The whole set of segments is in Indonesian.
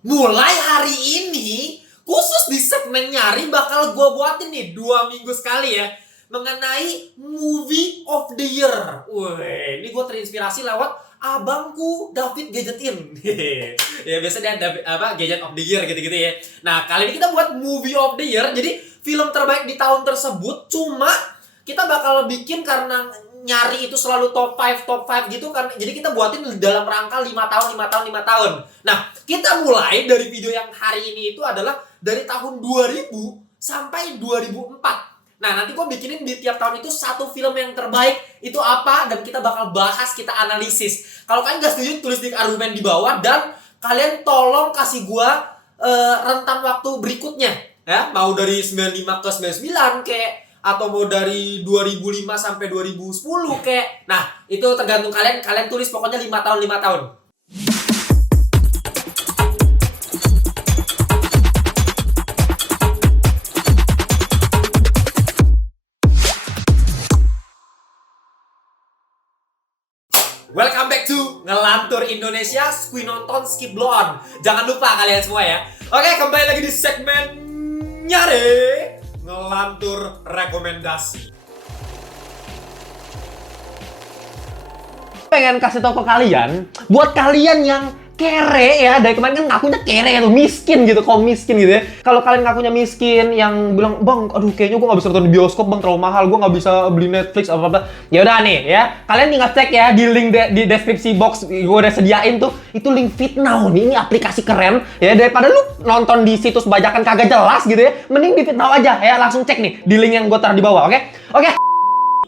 Mulai hari ini, khusus di segmen nyari bakal gue buatin nih 2 minggu sekali ya. Mengenai Movie of the Year. Wih, ini gue terinspirasi lewat abangku David Gadgetin. Ya biasanya dia Gadget of the Year gitu-gitu ya. Nah, kali ini kita buat Movie of the Year. Jadi film terbaik di tahun tersebut. Cuma kita bakal bikin karena nyari itu selalu top 5 gitu kan. Jadi kita buatin dalam rangka 5 tahun. Nah, kita mulai dari video yang hari ini itu adalah dari tahun 2000 sampai 2004. Nah, nanti gue bikinin di tiap tahun itu satu film yang terbaik itu apa, dan kita bakal bahas, kita analisis. Kalau kalian gak setuju, tulis di argumen di bawah, dan kalian tolong kasih gue rentan waktu berikutnya. Ya, mau dari 95 ke 99 kayak, atau mau dari 2005 sampai 2010 kayak. Nah, itu tergantung kalian. Kalian tulis pokoknya 5 tahun. Welcome back to Ngelantur Indonesia, Skui Nonton Skip Blow On. Jangan lupa kalian semua ya. Oke, kembali lagi di segmen nyari Ngelantur Rekomendasi. Pengen kasih tau ke kalian, buat kalian yang kere ya, dari kemarin kan ngakunya kere ya tuh, miskin gitu, kaum miskin gitu ya. Kalau kalian ngakunya miskin, yang bilang, bang, aduh kayaknya gue gak bisa nonton di bioskop bang, terlalu mahal, gue gak bisa beli Netflix apa-apa. Ya udah nih ya, kalian tinggal cek ya di link di deskripsi box gue udah sediain tuh, itu link FitNow nih, ini aplikasi keren ya, daripada lu nonton di situs bajakan kagak jelas gitu ya, mending di FitNow aja ya, langsung cek nih di link yang gue taruh di bawah, oke?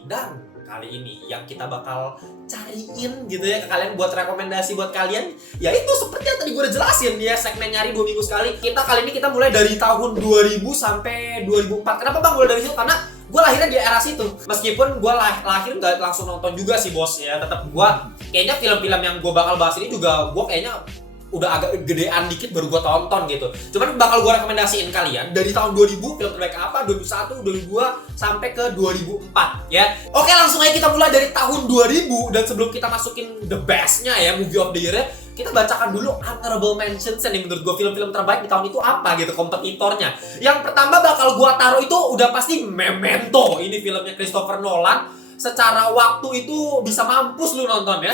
Dan kali ini yang kita bakal cariin gitu ya ke kalian buat rekomendasi buat kalian, yaitu seperti yang tadi gue udah jelasin ya, segmen nyari 2 minggu sekali. Kali ini kita mulai dari tahun 2000 sampai 2004. Kenapa bang mulai dari situ? Karena gue lahirnya di era situ. Meskipun gue lahir nggak langsung nonton juga sih bos ya, tetap gue kayaknya film-film yang gue bakal bahas ini juga gue kayaknya udah agak gedean dikit baru gue tonton gitu. Cuman bakal gue rekomendasiin kalian dari tahun 2000 film terbaik apa, 2001, 2002 sampai ke 2004 ya. Oke, langsung aja kita mulai dari tahun 2000, dan sebelum kita masukin the bestnya ya, movie of the year ya, kita bacakan dulu honorable mentions yang menurut gue film-film terbaik di tahun itu apa gitu, kompetitornya. Yang pertama bakal gue taruh itu udah pasti Memento. Ini filmnya Christopher Nolan. Secara waktu itu bisa mampus lu nonton ya.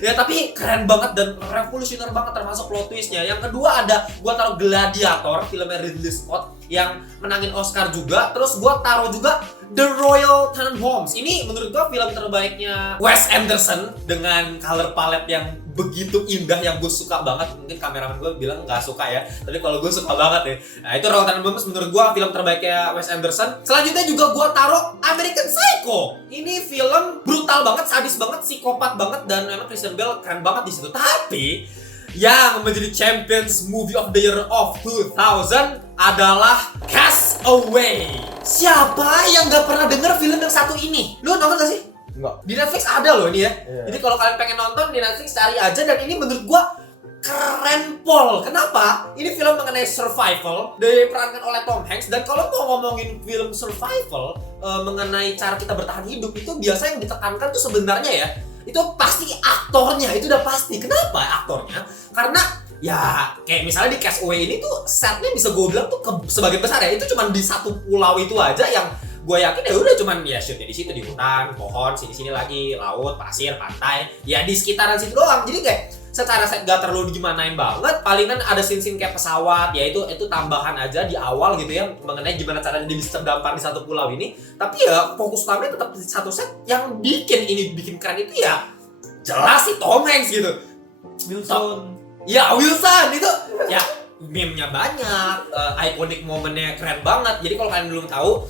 Ya tapi keren banget dan revolusioner banget, termasuk plot twistnya. Yang kedua ada gua taruh Gladiator, filmnya Ridley Scott yang menangin Oscar juga. Terus gua taruh juga The Royal Tenenbaums. Ini menurut gua film terbaiknya Wes Anderson dengan color palette yang begitu indah, yang gue suka banget. Mungkin kameramen gue bilang nggak suka ya, tapi kalau gue suka banget ya. Nah itu Royal Tenenbaums menurut gue film terbaiknya Wes Anderson. Selanjutnya juga gue taruh American Psycho. Ini film brutal banget, sadis banget, psikopat banget, dan memang Christian Bale keren banget di situ. Tapi yang menjadi Champions Movie of the Year of 2000 adalah Castaway. Siapa yang nggak pernah denger film yang satu ini? Lu nonton gak sih? Enggak. Di Netflix ada loh ini ya. Yeah. Jadi kalau kalian pengen nonton di Netflix cari aja, dan ini menurut gua keren pol. Kenapa? Ini film mengenai survival, diperankan oleh Tom Hanks. Dan kalau mau ngomongin film survival mengenai cara kita bertahan hidup, itu biasa yang ditekankan tuh sebenarnya ya, itu pasti aktornya, itu udah pasti. Kenapa aktornya? Karena ya kayak misalnya di Castaway ini tuh setnya bisa gue bilang tuh sebagian besar ya itu cuma di satu pulau itu aja, yang gue yakin ya udah cuman ya shootnya di situ, di hutan, pohon, sini lagi, laut, pasir, pantai, ya di sekitaran situ doang. Jadi kayak secara set gak terlalu gimanain banget. Palingan ada scene-scene kayak pesawat, ya itu tambahan aja di awal gitu ya, mengenai gimana caranya dia bisa terdampar di satu pulau ini. Tapi ya fokus utamanya tetap di satu set. Yang bikin keren itu ya jelas sih Tom Hanks gitu. Wilson. Ya Wilson itu ya meme-nya banyak, iconic momennya keren banget. Jadi kalau kalian belum tahu,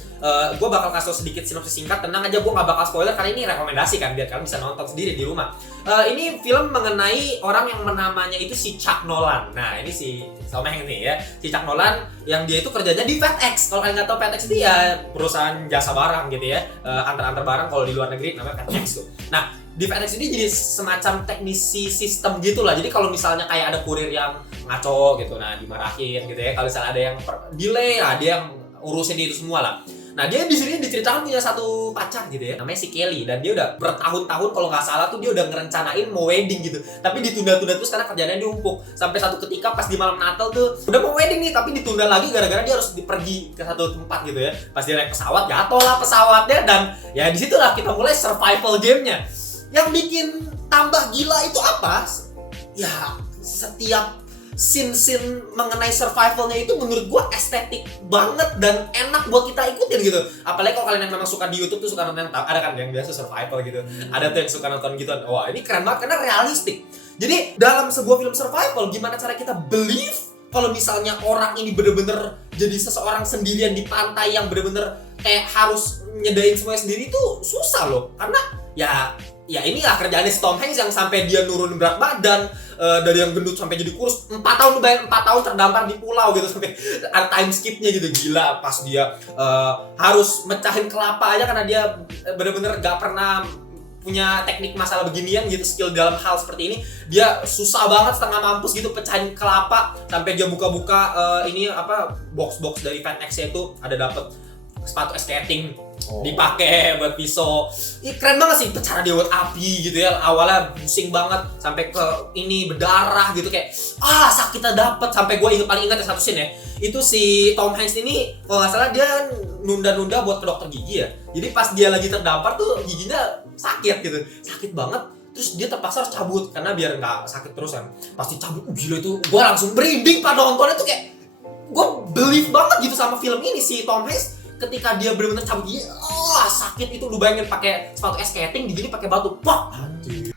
gue bakal kasih sedikit sinopsis singkat. Tenang aja, gue gak bakal spoiler karena ini rekomendasi kan, biar kalian bisa nonton sendiri di rumah. Ini film mengenai orang yang namanya itu si Chuck Nolan. Nah ini si Tom Hanks nih ya, si Chuck Nolan yang dia itu kerjanya di FedEx. Kalau kalian nggak tahu, FedEx itu ya perusahaan jasa barang gitu ya, antar barang kalau di luar negeri namanya FedEx tuh. Nah di FedEx ini jadi semacam teknisi sistem gitu lah. Jadi kalau misalnya kayak ada kurir yang ngaco gitu, nah dimarahin gitu ya. Kalau misalnya ada yang delay, nah dia yang urusin itu semua lah. Nah dia di sini diceritakan punya satu pacar gitu ya, namanya si Kelly, dan dia udah bertahun-tahun kalau nggak salah tuh dia udah ngerencanain mau wedding gitu, tapi ditunda-tunda terus karena kerjaannya diumpuk. Sampai satu ketika pas di malam Natal tuh udah mau wedding nih, tapi ditunda lagi gara-gara dia harus pergi ke satu tempat gitu ya. Pas dia naik pesawat, jatuh lah pesawatnya, dan ya disitulah kita mulai survival gamenya. Yang bikin tambah gila itu apa? Ya setiap scene mengenai survivalnya itu menurut gua estetik banget dan enak buat kita ikutin gitu. Apalagi kalau kalian yang memang suka di YouTube tuh suka nonton, ada kan yang biasa survival gitu. Ada tuh yang suka nonton gitu. Wah, ini keren banget karena realistik. Jadi dalam sebuah film survival gimana cara kita believe kalau misalnya orang ini bener-bener jadi seseorang sendirian di pantai yang bener-bener kayak harus nyedain semuanya sendiri itu susah loh. Karena ya inilah kerjaannya si Tom Hanks yang sampai dia nurun berat badan, dari yang gendut sampai jadi kurus 4 tahun, bayangin 4 tahun terdampar di pulau gitu, sampai ada time skipnya gitu. Gila pas dia harus mecahin kelapa aja karena dia bener-bener gak pernah punya teknik masalah beginian gitu, skill dalam hal seperti ini. Dia susah banget setengah mampus gitu pecahin kelapa sampai dia buka-buka ini apa box-box dari FedEx itu ada dapet sepatu skating dipakai buat pisau. Ih keren banget sih, cara dia buat api gitu ya. Awalnya pusing banget sampai ke ini berdarah gitu kayak sakitnya dapet. Sampai gue paling ingat satu scene ya. Itu si Tom Hanks ini kalau nggak salah dia nunda-nunda buat ke dokter gigi ya. Jadi pas dia lagi terdampar tuh giginya sakit gitu. Sakit banget. Terus dia terpaksa harus cabut karena biar nggak sakit terus kan. Pasti cabut, gila itu. Gue langsung merinding pada nontonnya tuh kayak gue believe banget gitu sama film ini. Si Tom Hanks ketika dia benar-benar cabut gigi, sakit itu. Lu bayangin pakai sepatu skating digini pakai batu, anjir.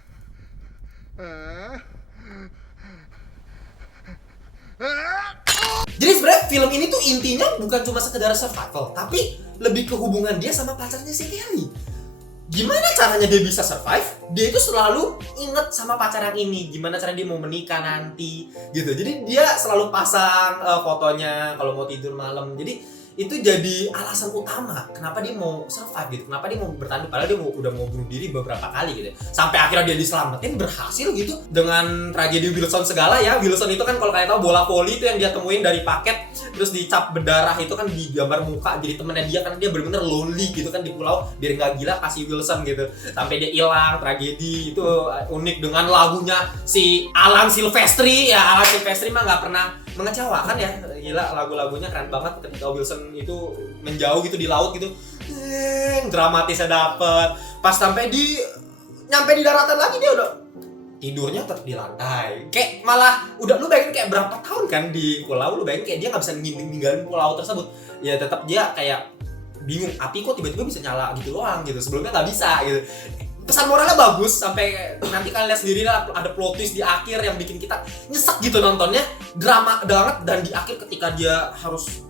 Jadi sebenarnya film ini tuh intinya bukan cuma sekedar survival, tapi lebih ke hubungan dia sama pacarnya si Kelly. Gimana caranya dia bisa survive? Dia itu selalu inget sama pacar yang ini. Gimana caranya dia mau menikah nanti gitu. Jadi dia selalu pasang fotonya kalau mau tidur malam. Jadi itu jadi alasan utama kenapa dia mau survive gitu, kenapa dia mau bertahan, padahal dia udah mau bunuh diri beberapa kali gitu. Sampai akhirnya dia diselamatin, berhasil gitu dengan tragedi Wilson segala ya. Wilson itu kan kalau kalian tahu bola voli itu yang dia temuin dari paket terus dicap berdarah itu kan di gambar muka jadi temennya dia karena dia benar-benar lonely gitu kan di pulau, biar nggak gila kasih Wilson gitu. Sampai dia hilang, tragedi itu unik dengan lagunya si Alan Silvestri ya. Alan Silvestri mah nggak pernah mengecewakan ya, gila lagu-lagunya keren banget. Ketika Wilson itu menjauh gitu di laut gitu, dramatisnya dapet. Pas sampai nyampe di daratan lagi dia udah tidurnya tetap di lantai. Kayak malah udah, lu bayangin kayak berapa tahun kan di pulau, lu bayangin kayak dia nggak bisa ninggalin pulau tersebut. Ya tetap dia kayak bingung, api kok tiba-tiba bisa nyala gitu doang gitu, sebelumnya nggak bisa gitu. Pesan moralnya bagus, sampai nanti kalian lihat sendiri lah ada plot twist di akhir yang bikin kita nyesek gitu nontonnya, drama banget. Dan di akhir ketika dia harus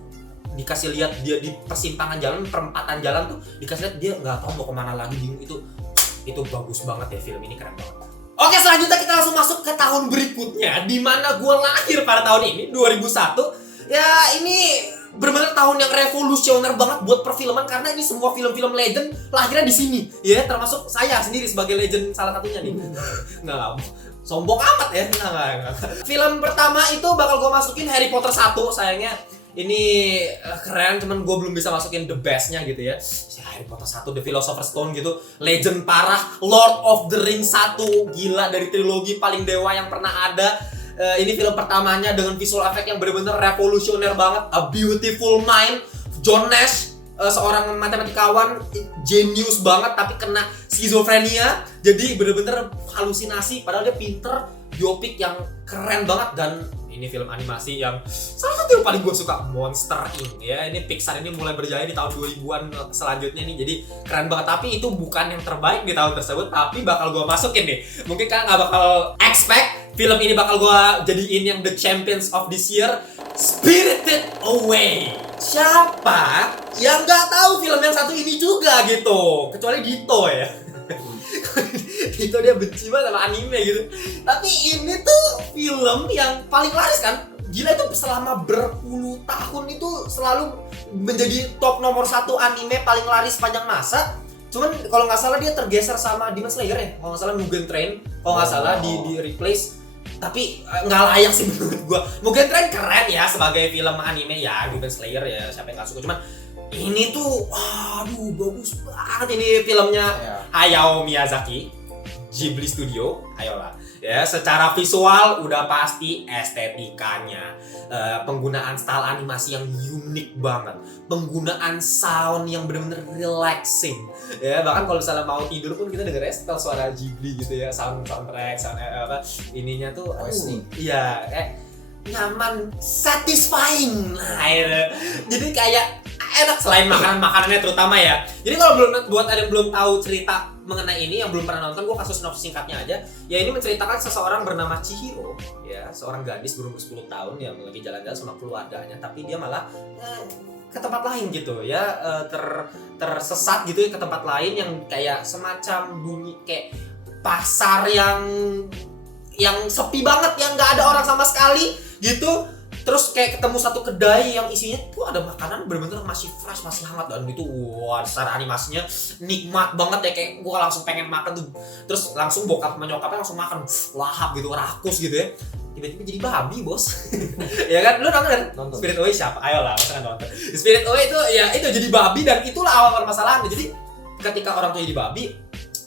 dikasih lihat dia di persimpangan jalan, perempatan jalan tuh dikasih lihat dia nggak tahu mau kemana lagi, bingung. Itu bagus banget ya, film ini keren banget. Oke, selanjutnya kita langsung masuk ke tahun berikutnya, di mana gue lahir pada tahun ini 2001. Ya ini benar-benar tahun yang revolusioner banget buat perfilman karena ini semua film-film legend lahirnya di sini ya, termasuk saya sendiri sebagai legend salah satunya nih. Nggak sombong amat ya. Nggak. Film pertama itu bakal gue masukin Harry Potter 1. Sayangnya ini keren, cuman gue belum bisa masukin the bestnya gitu ya. Harry Potter 1, The Philosopher's Stone gitu, legend parah. Lord of the Rings 1, gila, dari trilogi paling dewa yang pernah ada. Ini film pertamanya dengan visual effect yang benar-benar revolusioner banget. A Beautiful Mind, John Nash, seorang matematikawan genius banget tapi kena skizofrenia, jadi benar-benar halusinasi padahal dia pinter. Biopik yang keren banget, dan ini film animasi yang salah satu yang paling gue suka, Monster Inc. ya. Ini Pixar ini mulai berjaya di tahun 2000-an selanjutnya nih, jadi keren banget. Tapi itu bukan yang terbaik di tahun tersebut, tapi bakal gue masukin nih. Mungkin kalian gak bakal expect film ini bakal gue jadiin yang the champions of this year, Spirited Away. Siapa yang gak tahu film yang satu ini juga gitu, kecuali Dito ya. Dito dia benci banget sama anime gitu. Tapi ini tuh film yang paling laris kan. Gila, itu selama berpuluh tahun itu selalu menjadi top nomor 1 anime paling laris sepanjang masa. Cuman kalau nggak salah dia tergeser sama Demon Slayer ya. Kalau nggak salah Mugen Train. Kalau nggak salah di replace tapi nggak layak sih menurut gua. Mugen Train keren ya sebagai film anime ya, Demon Slayer ya, siapa yang nggak suka, cuman ini tuh aduh bagus banget ini filmnya Hayao Miyazaki, Ghibli Studio, ayolah ya, secara visual udah pasti, estetikanya, penggunaan style animasi yang unik banget, penggunaan sound yang benar-benar relaxing ya, bahkan kalau misalnya mau tidur pun kita dengernya setel suara Ghibli gitu ya, soundtrack, ininya tuh iya nyaman, satisfying. Nah, itu. Jadi kayak enak selain makanannya terutama ya. Jadi kalau buat ada yang belum tahu cerita mengenai ini, yang belum pernah nonton, gue kasih sinopsis singkatnya aja. Ya ini menceritakan seseorang bernama Chihiro, ya, seorang gadis berumur 10 tahun yang lagi jalan-jalan sama keluarganya, tapi dia malah ke tempat lain gitu ya, tersesat gitu ya, ke tempat lain yang kayak semacam bunyi kayak pasar yang sepi banget, yang nggak ada orang sama sekali gitu. Terus kayak ketemu satu kedai yang isinya tuh ada makanan bener-bener masih fresh, masih hangat, dan gitu wah, secara animasinya nikmat banget ya, kayak gua langsung pengen makan tuh. Terus langsung bokap menyokapnya langsung makan lahap gitu, rakus gitu ya. Tiba-tiba jadi babi, bos. Ya kan, lu nonton kan? Spirit Away siapa? Ayolah, masa kan nonton. Spirit Away itu ya itu jadi babi, dan itulah awal permasalahannya. Jadi ketika orang tua jadi babi,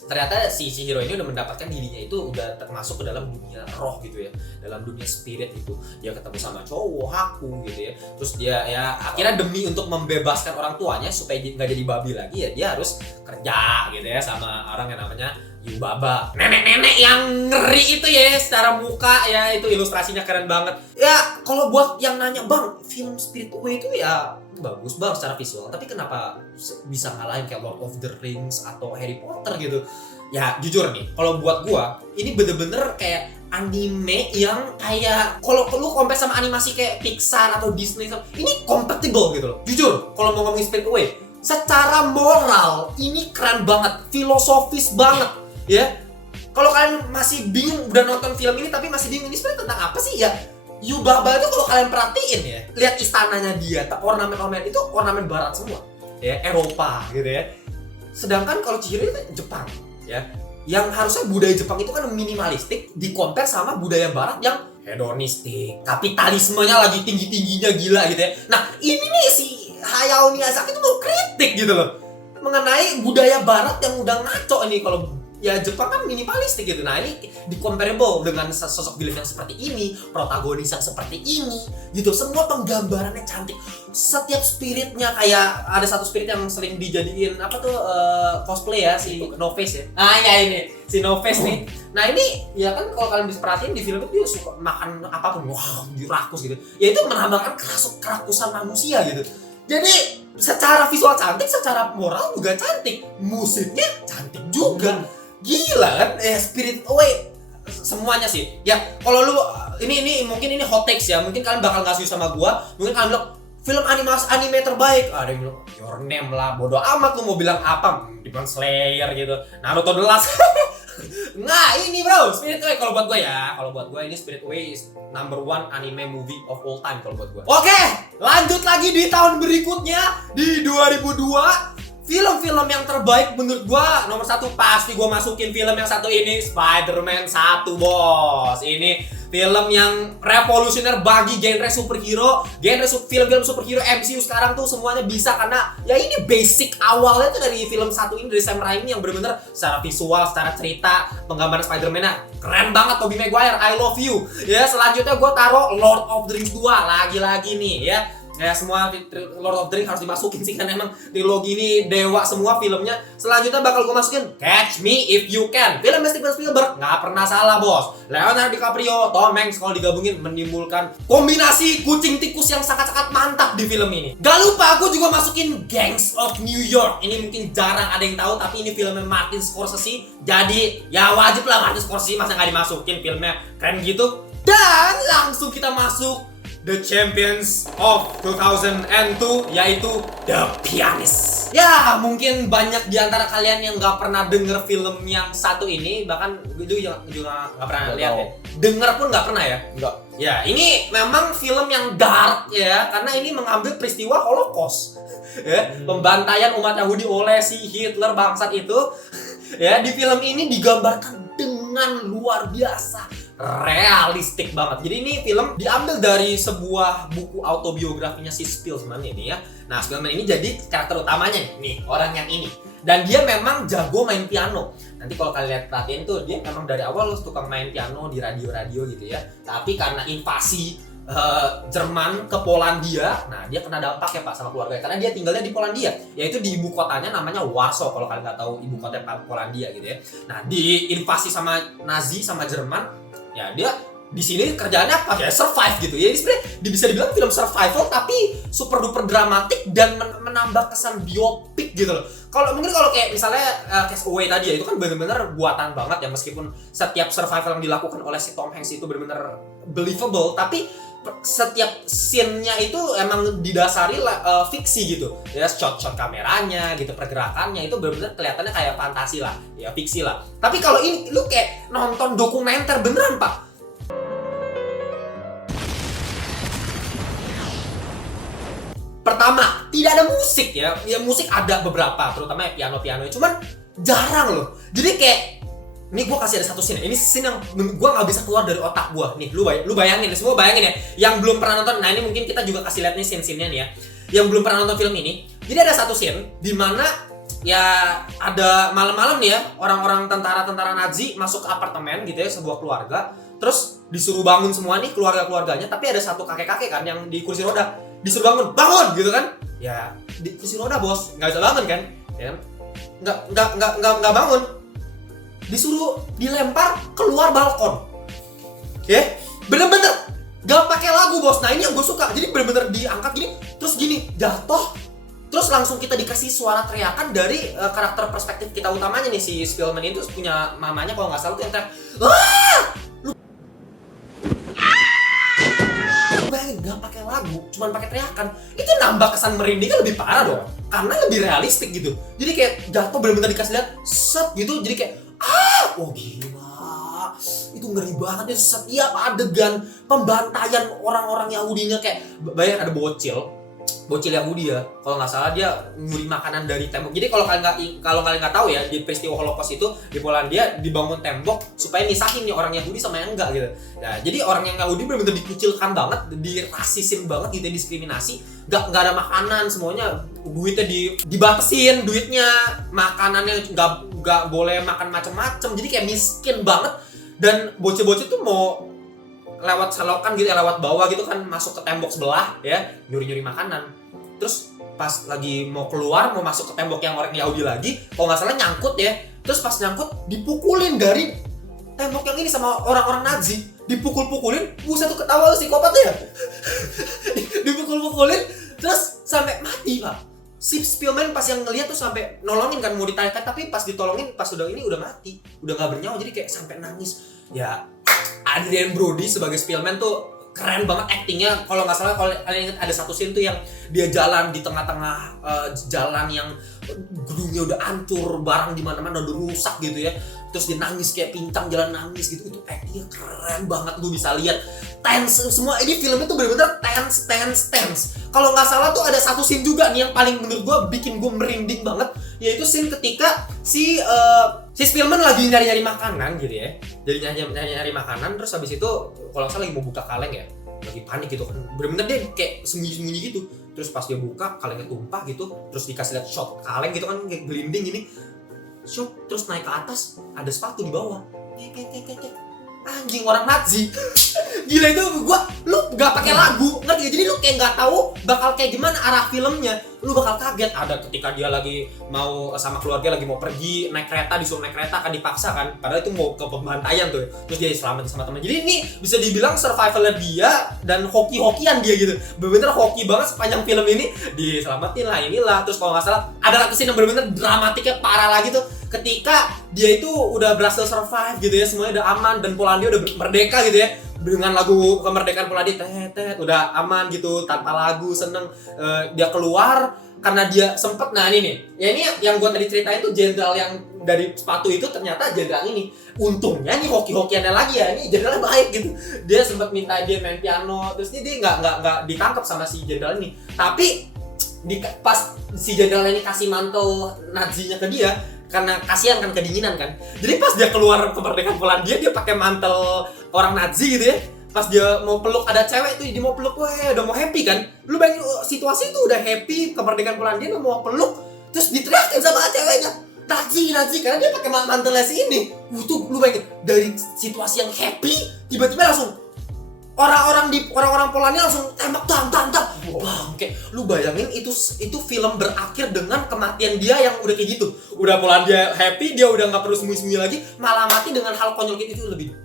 ternyata si Chihiro ini udah mendapatkan dirinya itu udah termasuk ke dalam dunia roh gitu ya, dalam dunia spirit gitu. Dia ketemu sama cowok Haku gitu ya, terus dia ya akhirnya demi untuk membebaskan orang tuanya supaya nggak jadi babi lagi ya, dia harus kerja gitu ya sama orang yang namanya Yubaba, nenek-nenek yang ngeri itu ya, secara muka ya itu ilustrasinya keren banget ya. Kalau buat yang nanya, bang, film Spirit Away itu ya bagus bang secara visual, tapi kenapa bisa ngalahin kayak Lord of the Rings atau Harry Potter gitu? Ya jujur nih, kalau buat gua ini bener-bener kayak anime yang kayak kalau lu compare sama animasi kayak Pixar atau Disney, ini compatible gitu loh. Jujur, kalau mau ngomongin Spirit Away, secara moral ini keren banget, filosofis banget ya. Kalau kalian masih bingung udah nonton film ini tapi masih bingung ini sebenarnya tentang apa sih ya, Yubaba itu kalau kalian perhatiin ya, lihat istananya dia, ornamen-ornamen itu ornamen barat semua ya, Eropa gitu ya. Sedangkan kalau Chihiro itu Jepang ya, yang harusnya budaya Jepang itu kan minimalistik, di-compare sama budaya barat yang hedonistik, kapitalismenya lagi tinggi-tingginya gila gitu ya. Nah ini nih si Hayao Miyazaki itu mau kritik gitu loh mengenai budaya barat yang udah ngaco nih. Kalau ya Jepang kan minimalistik gitu. Nah ini di-comparable dengan sosok villain yang seperti ini, protagonis yang seperti ini gitu. Semua penggambarannya cantik. Setiap spiritnya, kayak ada satu spirit yang sering dijadiin apa tuh cosplay ya, si No-Face ya. Nah ya ini si No-Face nih. Nah ini ya kan kalau kalian bisa perhatiin di film itu dia suka makan apapun, wah dirakus gitu. Ya itu menambahkan kerakusan manusia gitu. Jadi secara visual cantik, secara moral juga cantik, musiknya cantik juga. Gila kan, Spirit Away semuanya sih. Ya kalau lu ini mungkin ini hot takes ya, mungkin kalian bakal nggak setuju sama gua. Mungkin kalian bilang film animasi anime terbaik. Ada yang bilang Your Name lah, bodoh amat lu mau bilang apa, Demon Slayer gitu, Naruto The Last. Nah ini bro, Spirit Away kalau buat gua ini Spirit Away is number 1 anime movie of all time kalau buat gua. Oke, lanjut lagi di tahun berikutnya di 2002. Film-film yang terbaik menurut gua nomor 1 pasti gua masukin film yang satu ini, Spider-Man 1 bos. Ini film yang revolusioner bagi genre superhero, film-film superhero MCU sekarang tuh semuanya bisa karena ya ini basic awalnya tuh dari film satu ini, dari Sam Raimi yang bener-bener secara visual, secara cerita, penggambaran Spider-Man-nya keren banget. Tobey Maguire, I love you. Ya selanjutnya gua taruh Lord of the Rings 2 lagi-lagi nih ya. Ya semua Lord of the Rings harus dimasukin sih, kan emang trilogi ini dewa semua filmnya. Selanjutnya bakal gue masukin Catch Me If You Can, film Steven Spielberg, nggak pernah salah bos. Leonardo DiCaprio, Tom Hanks kalau digabungin menimbulkan kombinasi kucing tikus yang sangat-sangat mantap di film ini. Gak lupa aku juga masukin Gangs of New York. Ini mungkin jarang ada yang tahu tapi ini filmnya Martin Scorsese, jadi ya wajib lah Martin Scorsese, masa nggak dimasukin, filmnya keren gitu. Dan langsung kita masuk The Champions of 2002, yaitu The Pianist. Ya mungkin banyak di antara kalian yang gak pernah denger film yang satu ini, bahkan gue juga gak pernah lihat ya. Denger pun gak pernah ya? Enggak. Ya ini memang film yang dark ya, karena ini mengambil peristiwa Holocaust ya, pembantaian umat Yahudi oleh si Hitler bangsat itu. Ya di film ini digambarkan dengan luar biasa, realistik banget. Jadi ini film diambil dari sebuah buku autobiografinya si Spielman ini ya. Nah, Spielman ini jadi karakter utamanya nih, orang yang ini. Dan dia memang jago main piano. Nanti kalau kalian lihat perhatiin tuh, dia memang dari awal tukang main piano di radio-radio gitu ya. Tapi karena invasi Jerman ke Polandia, nah dia kena dampak ya Pak sama keluarga karena dia tinggalnya di Polandia, yaitu di ibu kotanya namanya Warsaw kalau kalian nggak tahu ibu kota Polandia gitu ya. Nah diinvasi sama Nazi sama Jerman, ya dia di sini kerjaannya apa ya survive gitu ya. Ini sebenarnya bisa dibilang film survival tapi super duper dramatik dan menambah kesan biopik gitu loh. Mungkin kalau kayak misalnya Castaway tadi ya itu kan benar-benar buatan banget ya, meskipun setiap survival yang dilakukan oleh si Tom Hanks itu benar-benar believable, tapi setiap scene-nya itu emang didasari fiksi gitu ya, shot kameranya gitu, pergerakannya itu benar-benar kelihatannya kayak fantasi lah ya, fiksi lah. Tapi kalau ini lu kayak nonton dokumenter beneran Pak. Pertama, tidak ada musik ya. Ya musik ada beberapa, terutama ya piano-piano, cuman jarang loh. Jadi kayak ini gue kasih ada satu scene. Ini scene yang gue nggak bisa keluar dari otak gue. Nih, lu bayangin, semua bayangin ya. Yang belum pernah nonton, nah ini mungkin kita juga kasih lihat nih scene-scene-nya nih ya. Yang belum pernah nonton film ini, jadi ada satu scene di mana ya ada malam-malam nih ya, orang-orang tentara-tentara Nazi masuk ke apartemen gitu ya, sebuah keluarga. Terus disuruh bangun semua nih keluarga-keluarganya, tapi ada satu kakek-kakek kan yang di kursi roda. Disuruh bangun gitu kan. Ya, di kursi roda bos, nggak bisa bangun kan. Ya, nggak bangun. Disuruh dilempar keluar balkon, ya bener-bener gak pakai lagu bos. Nah ini yang gue suka, jadi bener-bener diangkat gini, terus gini jatuh, terus langsung kita dikasih suara teriakan dari karakter perspektif kita utamanya nih, si Spielman itu punya mamanya kalau nggak salah tuh yang teriak, bayangin gak pakai lagu, cuman pakai teriakan, itu nambah kesan merindingnya lebih parah dong, karena lebih realistik gitu. Jadi kayak jatuh bener-bener dikasih lihat set gitu, jadi kayak oh gila, itu ngeri banget ya. Setiap adegan pembantaian orang-orang Yahudinya, kayak bayangin ada bocil Yahudi ya, kalau nggak salah dia nyuri makanan dari tembok. Jadi kalau kalian nggak tahu ya, di peristiwa Holocaust itu di Polandia dibangun tembok supaya misahin nih orang Yahudi sama yang enggak gitu. Nah, jadi orang yang Yahudi benar-benar dikucilkan banget, dirasisin banget gitu, diskriminasi. Nggak ada makanan, semuanya duitnya dibatasin, duitnya makanannya nggak boleh makan macam-macam. Jadi kayak miskin banget, dan bocil-bocil tuh mau lewat selokan gitu ya, lewat bawah gitu kan, masuk ke tembok sebelah ya, nyuri-nyuri makanan. Terus pas lagi mau keluar, mau masuk ke tembok yang orang Yahudi lagi, kalau nggak salah nyangkut ya. Terus pas nyangkut dipukulin dari tembok yang ini sama orang-orang Nazi, dipukul-pukulin. Buset tuh ketawa lu psikopat ya. Dipukul-pukulin terus sampai mati Pak. Si Spielman pas yang ngeliat tuh sampai nolongin kan, mau ditarik, tapi pas ditolongin pas udah mati, udah nggak bernyawa, jadi kayak sampai nangis. Ya Adrien Brody sebagai Spielman tuh keren banget aktingnya. Kalau nggak salah, kalau kalian ingat ada satu scene tuh yang dia jalan di tengah-tengah jalan yang gedungnya udah hancur, barang di mana-mana udah rusak gitu ya. Terus dia nangis kayak pincang, jalan nangis gitu. Itu aktingnya keren banget, lu bisa lihat. Tense semua, ini filmnya tuh bener-bener tense. Kalau nggak salah tuh ada satu scene juga nih yang paling menurut gue bikin gue merinding banget, yaitu scene ketika si Spielman lagi nyari-nyari makanan gitu ya. Jadi nyari makanan, terus habis itu kalau nggak salah lagi mau buka kaleng ya, lagi panik gitu kan. Bener-bener dia kayak sembunyi-sembunyi gitu. Terus pas dia buka, kalengnya tumpah gitu. Terus dikasih lihat shot kaleng gitu kan, kayak gelinding ini. Shot, terus naik ke atas, ada sepatu di bawah. Anjing, orang Nazi. Gila itu lu gak pakai lagu, ngerti gak? Jadi lu kayak gak tahu bakal kayak gimana arah filmnya. Lu bakal kaget. Ada ketika dia lagi mau sama keluarga, lagi mau pergi naik kereta, disuruh naik kereta kan, dipaksa kan, padahal itu mau ke pembantaian tuh. Terus dia diselamatin sama teman. Jadi ini bisa dibilang survivalnya dia dan hoki-hokian dia gitu. Bener-bener hoki banget sepanjang film ini. Diselamatin lah, inilah. Terus kalau gak salah ada satu scene yang bener-bener dramatiknya parah lagi tuh, ketika dia itu udah berhasil survive gitu ya, semuanya udah aman dan Polandia udah merdeka gitu ya, dengan lagu kemerdekaan Polandia udah aman gitu, tanpa lagu, seneng. Dia keluar karena dia sempet, nah ini nih ya, ini yang gue tadi ceritain tuh, jenderal yang dari sepatu itu ternyata jenderal ini. Untungnya nih hoki-hokiannya lagi ya, ini jenderalnya baik gitu, dia sempet minta dia main piano, terus dia nggak ditangkap sama si jenderal ini. Tapi pas si jenderal ini kasih mantel Nazinya ke dia, karena kasihan kan kedinginan kan. Jadi pas dia keluar kemerdekaan Polandia dia pakai mantel orang Nazi gitu ya. Pas dia mau peluk ada cewek tuh, dia mau peluk, weh udah mau happy kan. Lu bayangin situasi itu udah happy, kemerdekaan Polandia mau peluk, terus diteriakin sama ceweknya, Nazi, karena dia pakai mantelnya si ini. Tuh lu bayangin dari situasi yang happy tiba-tiba langsung orang-orang Polandia langsung tembak bang. Kayak lu bayangin itu film berakhir dengan kematian dia yang udah kayak gitu. Udah Polandia happy, dia udah nggak perlu sembunyi lagi, malah mati dengan hal konyol kayak gitu. Lebih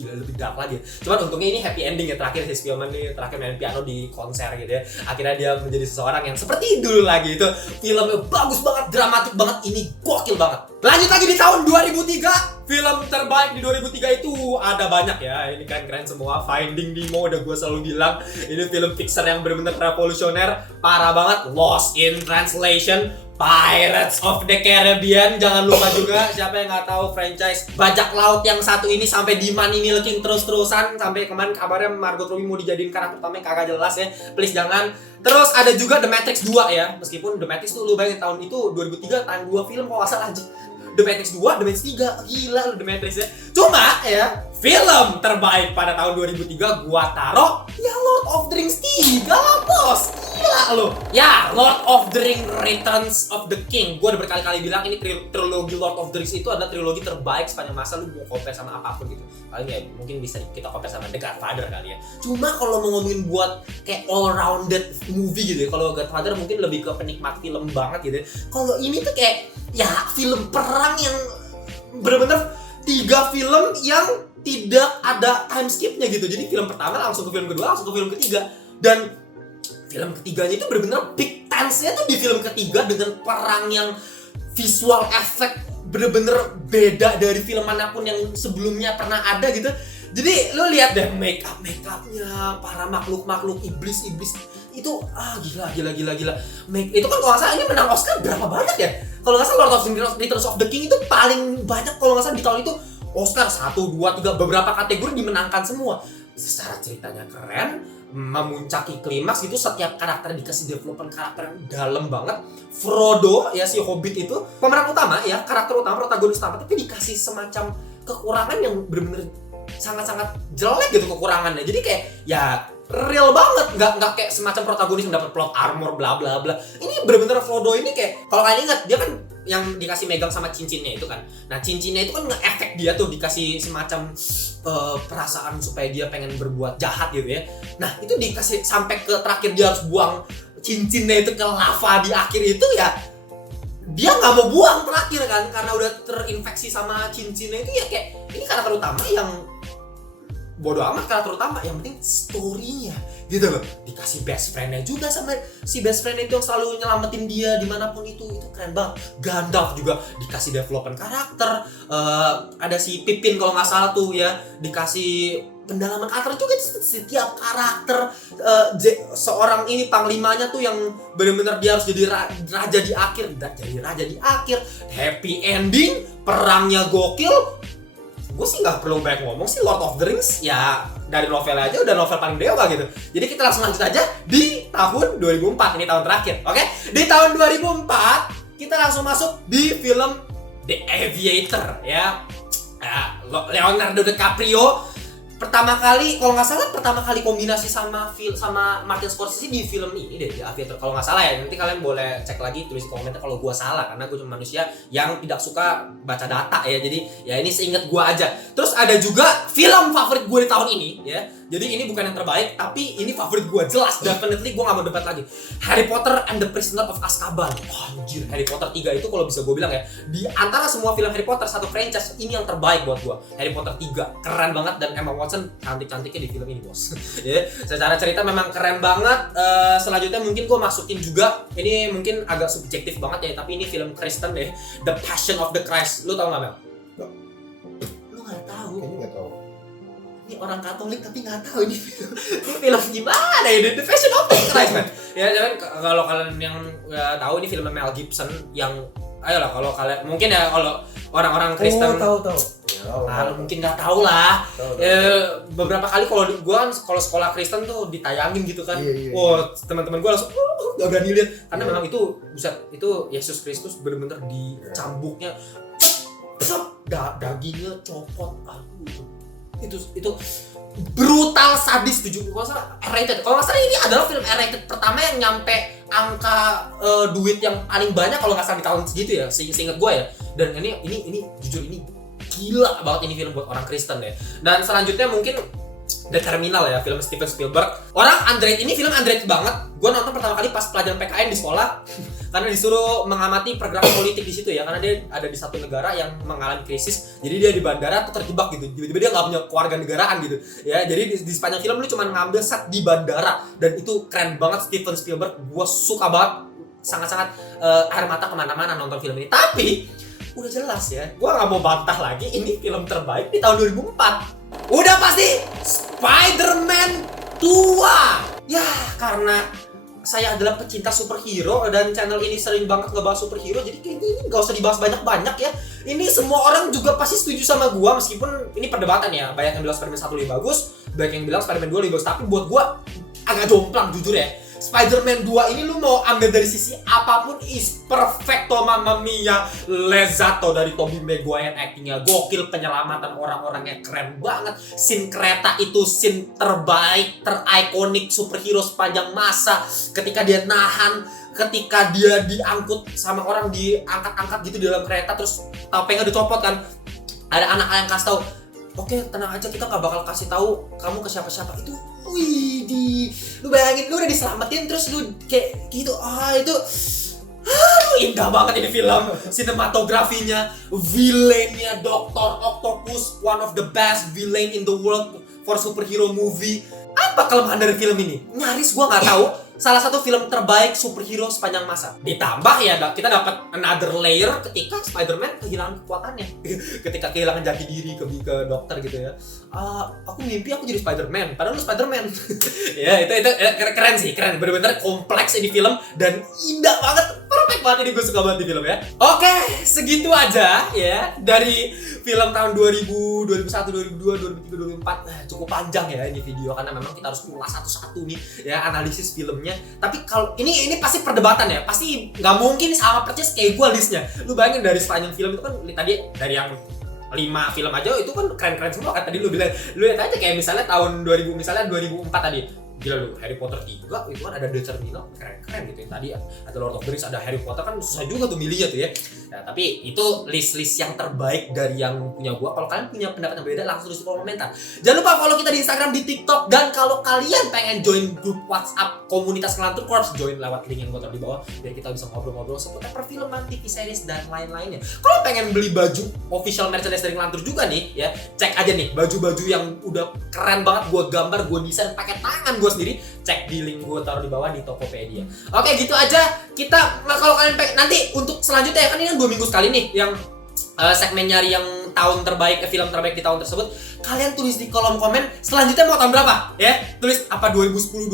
gila, lebih dark lagi. Cuman untungnya ini happy ending ya, terakhir si Spielman nih terakhir main piano di konser gitu ya. Akhirnya dia menjadi seseorang yang seperti dulu lagi. Itu filmnya bagus banget, dramatik banget, ini gokil banget. Lanjut lagi di tahun 2003. Film terbaik di 2003 itu ada banyak ya. Ini kan keren semua. Finding Nemo udah gue selalu bilang. Ini film Pixar yang benar-benar revolusioner, parah banget. Lost in Translation, Pirates of the Caribbean, jangan lupa juga. Siapa yang nggak tahu franchise bajak laut yang satu ini sampai di money milking terus-terusan, sampai kemarin kabarnya Margot Robbie mau dijadiin karakter utama yang kagak jelas ya. Please jangan. Terus ada juga The Matrix 2 ya. Meskipun The Matrix tuh lu bayangin tahun itu 2003 tayang 2 film kalau nggak salah aja. The Matrix 2, The Matrix 3, gila lu The Matrix ya. Cuma ya, film terbaik pada tahun 2003 gua taruh ya Lord of the Rings 3 lah bos. Gila lu. Ya, Lord of the Rings Returns of the King. Gua udah berkali-kali bilang ini trilogi Lord of the Rings itu adalah trilogi terbaik sepanjang masa. Lu mau compare sama apapun gitu. Paling ya mungkin bisa kita compare sama The Godfather kali ya. Cuma kalau mau ngomongin buat kayak all rounded movie gitu ya. Kalau Godfather mungkin lebih ke penikmat film banget gitu ya. Kalau ini tuh kayak ya film perang yang bener-bener 3 film yang tidak ada time skipnya gitu. Jadi film pertama langsung ke film kedua, langsung ke film ketiga. Dan film ketiganya itu bener-bener big tense-nya tuh di film ketiga dengan perang yang visual effect bener-bener beda dari film manapun yang sebelumnya pernah ada gitu. Jadi lu lihat deh make-upnya para makhluk iblis itu gila. Itu kan kalau nggak salah ini menang Oscar berapa banyak ya? Kalau nggak salah Lord of the Rings Returns of the King itu paling banyak kalau nggak salah di tahun itu. Oscar 1, 2, 3 beberapa kategori dimenangkan semua. Secara ceritanya keren, memuncaki klimaks gitu, setiap karakter dikasih development karakter yang dalam banget. Frodo ya si Hobbit itu pemeran utama ya, karakter utama, protagonis utama, tapi dikasih semacam kekurangan yang benar-benar sangat-sangat jelek gitu kekurangannya. Jadi kayak ya real banget, nggak kayak semacam protagonis yang dapat plot armor bla bla bla. Ini benar-benar Frodo ini kayak kalau kalian ingat dia kan yang dikasih megang sama cincinnya itu kan. Nah cincinnya itu kan nge-efek dia tuh dikasih semacam perasaan supaya dia pengen berbuat jahat gitu ya. Nah itu dikasih sampai ke terakhir dia harus buang cincinnya itu ke lava di akhir itu ya. Dia nggak mau buang terakhir kan karena udah terinfeksi sama cincinnya itu ya. Kayak ini karakter utama yang bodoh amat, karakter utama yang penting story-nya gitu loh. Dikasih best friend-nya juga sama si best friend itu yang selalu nyelamatin dia dimanapun itu keren banget. Gandalf juga dikasih development karakter. Ada si Pippin kalau nggak salah tuh ya dikasih pendalaman karakter juga. Setiap karakter seorang ini panglimanya tuh yang benar-benar dia harus jadi raja di akhir, happy ending, perangnya gokil. Gue sih nggak perlu banyak ngomong sih, Lord of the Rings ya dari novel aja udah novel paling dewa gitu. Jadi kita langsung lanjut aja di tahun 2004, ini tahun terakhir. Oke, di tahun 2004 kita langsung masuk di film The Aviator ya. Leonardo DiCaprio pertama kali kombinasi sama Martin Scorsese di film ini deh, The Aviator kalau nggak salah ya. Nanti kalian boleh cek lagi, tulis di komentar kalau gue salah, karena gue cuma manusia yang tidak suka baca data ya. Jadi ya ini seingat gue aja. Terus ada juga film favorit gue di tahun ini ya. Jadi ini bukan yang terbaik, tapi ini favorit gue jelas, definitely gue gak mau debat lagi. Harry Potter and the Prisoner of Azkaban. Anjir, Harry Potter 3 itu kalau bisa gue bilang ya, di antara semua film Harry Potter satu franchise ini yang terbaik buat gue. Harry Potter 3 keren banget dan Emma Watson cantik-cantiknya di film ini bos. Ya, secara cerita memang keren banget. Selanjutnya mungkin gue masukin juga, ini mungkin agak subjektif banget ya, tapi ini film Kristen deh, The Passion of the Christ. Lu tau gak Mel? Lu gak tahu? Kayaknya gak tahu. Ini orang Katolik tapi nggak tahu ini film gimana ya, The Passion of the Christ man. Ya jangan, kalau kalian yang tahu ini film Mel Gibson yang ayolah kalau kalian mungkin ya kalau orang-orang Kristen tahu. ya Nah, lu mungkin nggak tahu lah. Beberapa kali kalau sekolah Kristen tuh ditayangin gitu kan. Iya. Wah, teman-teman gue langsung gak berani lihat karena memang itu itu Yesus Kristus bener-bener dicambuknya, dagingnya copot. Aduh, itu brutal, sadis, 70 kalau nggak salah R-rated. Kalau nggak salah ini adalah film R-rated pertama yang nyampe angka duit yang paling banyak kalau nggak salah di tahun segitu ya, seinget gue ya. Dan ini jujur ini gila banget ini film buat orang Kristen ya. Dan selanjutnya mungkin The Terminal ya, film Steven Spielberg. Ini film underrated banget. Gue nonton pertama kali pas pelajaran PKN di sekolah karena disuruh mengamati pergerakan politik di situ ya, karena dia ada di satu negara yang mengalami krisis. Jadi dia di bandara tuh terjebak gitu. Tiba-tiba dia nggak punya keluarga negaraan gitu. Ya, jadi di sepanjang film lu cuma ngambil set di bandara dan itu keren banget Steven Spielberg. Gue suka banget, sangat-sangat air mata kemana-mana nonton film ini. Tapi udah jelas ya, gue nggak mau bantah lagi, ini film terbaik di tahun 2004. Udah pasti Spider-Man 2. Ya, karena saya adalah pecinta superhero dan channel ini sering banget ngebahas superhero, jadi kayaknya ini gak usah dibahas banyak-banyak ya. Ini semua orang juga pasti setuju sama gua, meskipun ini perdebatan ya. Banyak yang bilang Spider-Man 1 lebih bagus, banyak yang bilang Spider-Man 2 lebih bagus. Tapi buat gua agak jomplang jujur ya. Spider-Man 2 ini lu mau ambil dari sisi apapun is perfecto, mamma mia, lezzato dari Tobey Maguire, actingnya gokil, penyelamatan orang-orangnya keren banget, scene kereta itu scene terbaik, terikonik superhero sepanjang masa, ketika dia nahan, ketika dia diangkut sama orang, diangkat-angkat gitu di dalam kereta, terus topengnya dicopot kan, ada anak yang kasih tahu, oke, tenang aja, kita gak bakal kasih tahu kamu ke siapa-siapa. Itu lu bayangin, lu udah diselamatin terus lu kayak gitu. Itu indah banget ini film. Sinematografinya, villainnya Dr. Octopus, one of the best villain in the world for superhero movie. Apa kelemahan dari film ini? Nyaris gua nggak tahu. Salah satu film terbaik superhero sepanjang masa. Ditambah ya, kita dapat another layer ketika Spider-Man kehilangan kekuatannya. Ketika kehilangan jati diri ke dokter gitu ya. Aku mimpi aku jadi Spider-Man, padahal lu Spider-Man. Ya, itu keren sih, keren. Bener-bener kompleks ini film dan indah banget. Perfect banget ini, gue suka banget di film ya. Oke, segitu aja ya dari film tahun 2000, 2001, 2002, 2003, 2004. Cukup panjang ya ini video karena memang kita harus ulas satu-satu nih ya, analisis filmnya. Tapi kalau ini pasti perdebatan ya, pasti nggak mungkin sama persis kayak gue listnya. Lu bayangin dari sepanjang film itu kan, tadi dari yang 5 film aja itu kan keren-keren semua kan. Tadi lu bilang, lu lihat aja kayak misalnya tahun 2000, misalnya 2004 tadi. Gila lu, Harry Potter 3 itu kan ada The Terminal, keren-keren gitu yang tadi ya. Ada Lord of the Rings, ada Harry Potter, kan susah juga tuh milihnya tuh ya. Nah, tapi itu list-list yang terbaik dari yang punya gua. Kalau kalian punya pendapat yang beda, langsung tulis di kolom komentar. Jangan lupa follow kita di Instagram, di TikTok, dan kalau kalian pengen join grup WhatsApp komunitas Ngelantur Corps, join lewat link yang gua taruh di bawah biar kita bisa ngobrol-ngobrol seputar perfilman, TV series, dan lain-lainnya. Kalau pengen beli baju official merchandise dari Ngelantur juga nih ya, cek aja nih baju-baju yang udah keren banget gua gambar, gua desain pakai tangan gua sendiri, cek di link gue taruh di bawah di Tokopedia. Oke, gitu aja. Kita kalau kalian pengen nanti untuk selanjutnya ya, kan ini kan 2 minggu sekali nih yang segmen nyari yang tahun terbaik, film terbaik di tahun tersebut. Kalian tulis di kolom komen selanjutnya mau tahun berapa ya, tulis apa 2010,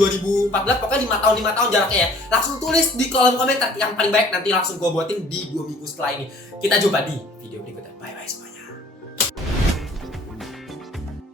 2014, pokoknya 5 tahun jaraknya ya. Langsung tulis di kolom komentar yang paling baik, nanti langsung gue buatin di 2 minggu setelah ini. Kita jumpa di video berikutnya. Bye bye semuanya.